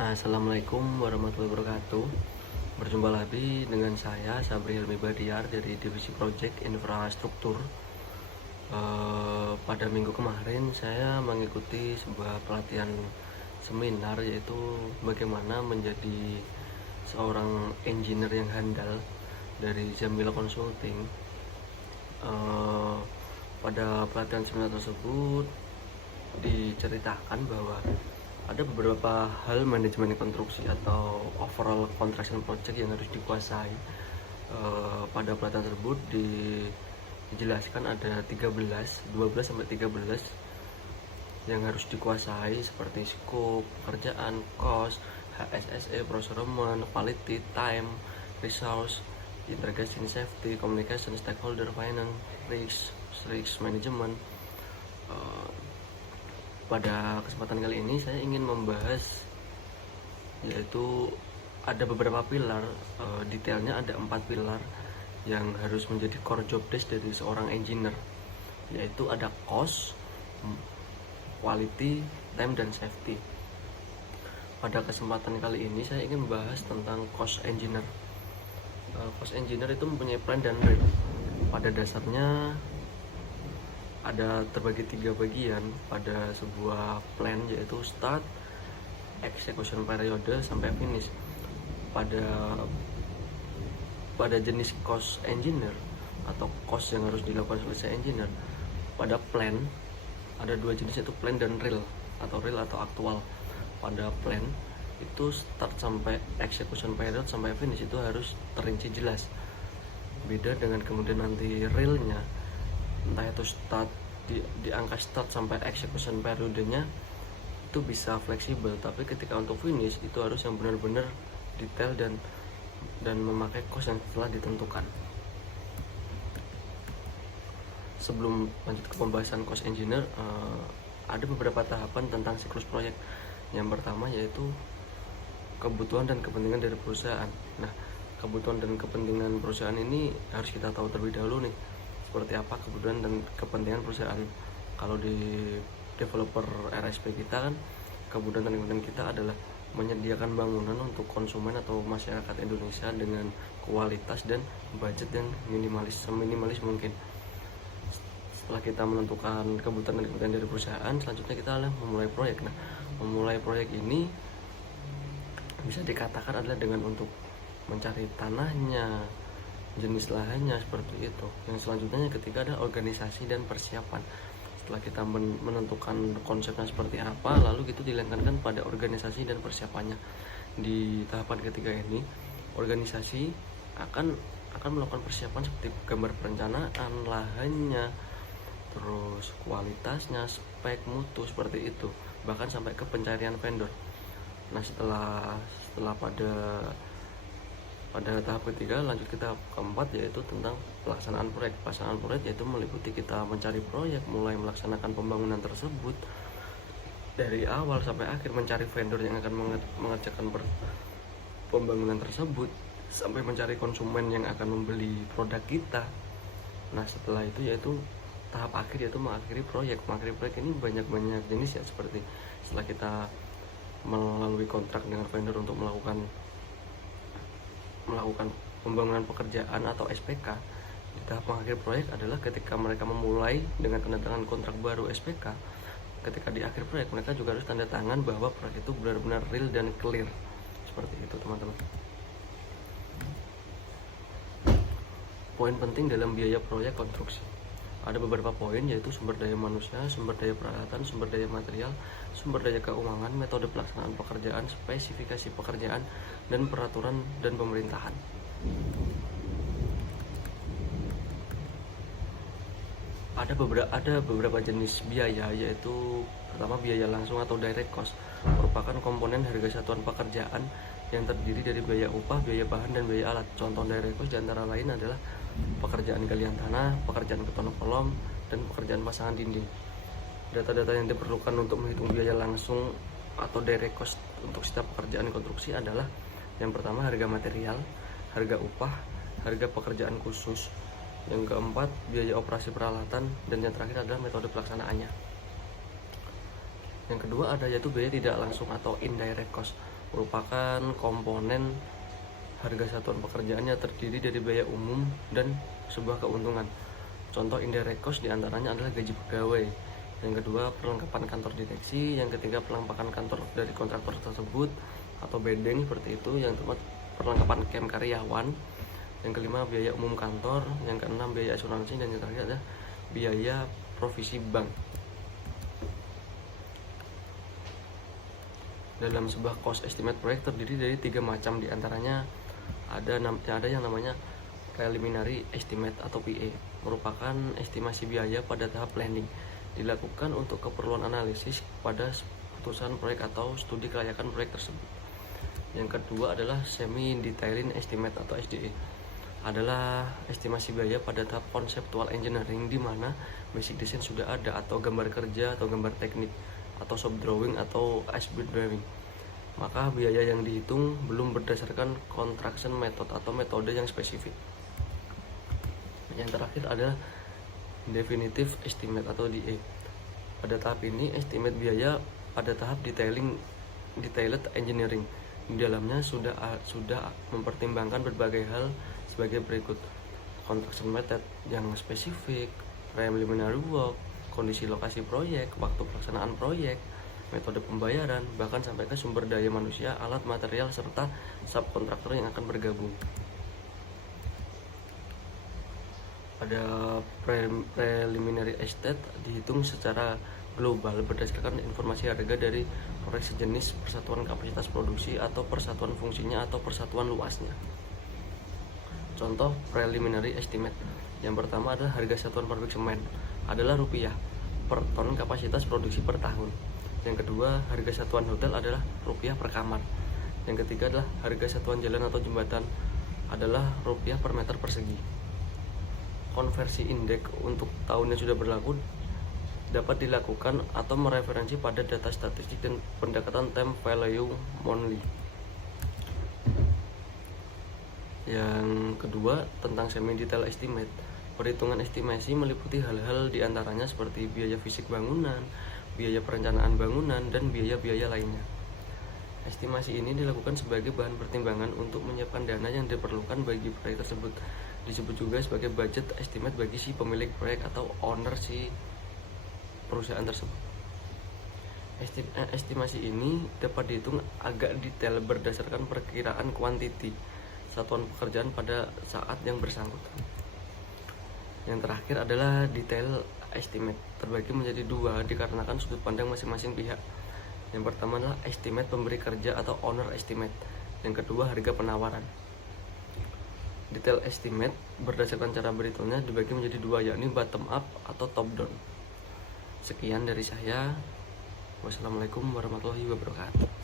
Assalamualaikum warahmatullahi wabarakatuh. Berjumpa lagi dengan saya Sabri Helmi Badiar dari Divisi Project Infrastruktur. Pada minggu kemarin saya mengikuti sebuah pelatihan seminar, yaitu bagaimana menjadi seorang engineer yang handal dari Jamila Consulting. Pada pelatihan seminar tersebut diceritakan bahwa ada beberapa hal manajemen konstruksi atau overall construction project yang harus dikuasai. Pada pelatihan tersebut dijelaskan ada 12 sampai 13 yang harus dikuasai, seperti scope, pekerjaan, cost, HSSE, procurement, quality, time, resource, integration, safety, communication, stakeholder, finance, risk management. Pada kesempatan kali ini saya ingin membahas, yaitu ada beberapa pilar, detailnya ada 4 pilar yang harus menjadi core job desk dari seorang engineer, yaitu ada cost, quality, time, dan safety. Pada kesempatan kali ini saya ingin membahas tentang cost engineer. Cost engineer itu mempunyai plan dan rate. Pada dasarnya ada terbagi 3 bagian pada sebuah plan, yaitu start, execution periode, sampai finish. Pada jenis cost engineer atau cost yang harus dilakukan oleh engineer, pada plan ada 2 jenis, yaitu plan dan real atau aktual. Pada plan itu start sampai execution period sampai finish itu harus terinci jelas. Beda dengan kemudian nanti realnya, entah itu start di angka start sampai execution periodenya itu bisa fleksibel, tapi ketika untuk finish itu harus yang benar-benar detail dan memakai cost yang telah ditentukan. Sebelum lanjut ke pembahasan cost engineer, ada beberapa tahapan tentang siklus proyek. Yang pertama yaitu kebutuhan dan kepentingan dari perusahaan. Nah, kebutuhan dan kepentingan perusahaan ini harus kita tahu terlebih dahulu nih, seperti apa kebutuhan dan kepentingan perusahaan. Kalau di developer RSP kita kan, kebutuhan dan kepentingan kita adalah menyediakan bangunan untuk konsumen atau masyarakat Indonesia dengan kualitas dan budget yang seminimalis mungkin. Setelah kita menentukan kebutuhan dan kepentingan dari perusahaan, selanjutnya kita adalah memulai proyek. Nah, memulai proyek ini bisa dikatakan adalah dengan untuk mencari tanahnya, jenis lahannya, seperti itu. Yang selanjutnya ketiga ada organisasi dan persiapan. Setelah kita menentukan konsepnya seperti apa, lalu itu dilanjutkan pada organisasi dan persiapannya. Di tahapan ketiga ini, organisasi akan melakukan persiapan seperti gambar perencanaan, lahannya, terus kualitasnya, spek, mutu, seperti itu, bahkan sampai ke pencarian vendor. Nah, setelah pada tahap ketiga, lanjut kita keempat, yaitu tentang pelaksanaan proyek. Pelaksanaan proyek yaitu meliputi kita mencari proyek, mulai melaksanakan pembangunan tersebut dari awal sampai akhir, mencari vendor yang akan mengerjakan pembangunan tersebut, sampai mencari konsumen yang akan membeli produk kita. Nah, setelah itu yaitu tahap akhir, yaitu mengakhiri proyek. Mengakhiri proyek ini banyak jenis ya, seperti setelah kita melalui kontrak dengan vendor untuk melakukan pembangunan pekerjaan atau SPK. Di tahap mengakhir proyek adalah ketika mereka memulai dengan tanda tangan kontrak baru SPK. Ketika di akhir proyek, mereka juga harus tanda tangan bahwa proyek itu benar-benar real dan clear. Seperti itu, teman-teman. Poin penting dalam biaya proyek konstruksi. Ada beberapa poin, yaitu sumber daya manusia, sumber daya peralatan, sumber daya material, sumber daya keuangan, metode pelaksanaan pekerjaan, spesifikasi pekerjaan, dan peraturan dan pemerintahan. Ada beberapa jenis biaya, yaitu pertama biaya langsung atau direct cost, merupakan komponen harga satuan pekerjaan yang terdiri dari biaya upah, biaya bahan, dan biaya alat. Contoh direct cost antara lain adalah pekerjaan galian tanah, pekerjaan beton kolom, dan pekerjaan pasangan dinding. Data-data yang diperlukan untuk menghitung biaya langsung atau direct cost untuk setiap pekerjaan konstruksi adalah yang pertama harga material, harga upah, harga pekerjaan khusus, yang keempat biaya operasi peralatan, dan yang terakhir adalah metode pelaksanaannya. Yang kedua ada yaitu biaya tidak langsung atau indirect cost, merupakan komponen harga satuan pekerjaan yang terdiri dari biaya umum dan sebuah keuntungan. Contoh indirect cost diantaranya adalah gaji pegawai. Yang kedua perlengkapan kantor direksi. Yang ketiga perlengkapan kantor dari kontraktor tersebut atau bedeng seperti itu. Yang keempat perlengkapan camp karyawan. Yang kelima biaya umum kantor. Yang keenam biaya asuransi. Dan yang terakhir adalah biaya provisi bank. Dalam sebuah cost estimate proyek terdiri dari 3 macam, diantaranya ada yang namanya preliminary estimate atau PE, merupakan estimasi biaya pada tahap planning, dilakukan untuk keperluan analisis pada putusan proyek atau studi kelayakan proyek tersebut. Yang kedua adalah semi detailing estimate atau SDE, adalah estimasi biaya pada tahap conceptual engineering, di mana basic design sudah ada atau gambar kerja atau gambar teknik atau shop drawing atau as-built drawing. Maka biaya yang dihitung belum berdasarkan construction method atau metode yang spesifik. Yang terakhir adalah definitive estimate atau DE. Pada tahap ini estimate biaya pada tahap detailed engineering. Di dalamnya sudah mempertimbangkan berbagai hal sebagai berikut: construction method yang spesifik, preliminary work, kondisi lokasi proyek, waktu pelaksanaan proyek, metode pembayaran, bahkan sampai ke sumber daya manusia, alat material, serta subkontraktor yang akan bergabung. Pada preliminary estimate dihitung secara global berdasarkan informasi harga dari proyek sejenis, persatuan kapasitas produksi atau persatuan fungsinya atau persatuan luasnya. Contoh preliminary estimate yang pertama adalah harga satuan pabrik semen adalah rupiah per ton kapasitas produksi per tahun. Yang kedua harga satuan hotel adalah rupiah per kamar. Yang ketiga adalah harga satuan jalan atau jembatan adalah rupiah per meter persegi. Konversi indeks untuk tahun yang sudah berlaku dapat dilakukan atau mereferensi pada data statistik dan pendekatan time value monthly. Yang kedua tentang semi detail estimate. Perhitungan estimasi meliputi hal-hal diantaranya seperti biaya fisik bangunan, biaya perencanaan bangunan, dan biaya-biaya lainnya. Estimasi ini dilakukan sebagai bahan pertimbangan untuk menyiapkan dana yang diperlukan bagi proyek tersebut. Disebut juga sebagai budget estimate bagi si pemilik proyek atau owner si perusahaan tersebut. Estimasi ini dapat dihitung agak detail berdasarkan perkiraan kuantiti satuan pekerjaan pada saat yang bersangkutan. Yang terakhir adalah detail estimate, terbagi menjadi 2 dikarenakan sudut pandang masing-masing pihak. Yang pertama adalah estimate pemberi kerja atau owner estimate. Yang kedua harga penawaran. Detail estimate berdasarkan cara berhitungnya dibagi menjadi 2, yakni bottom up atau top down. Sekian dari saya. Wassalamualaikum warahmatullahi wabarakatuh.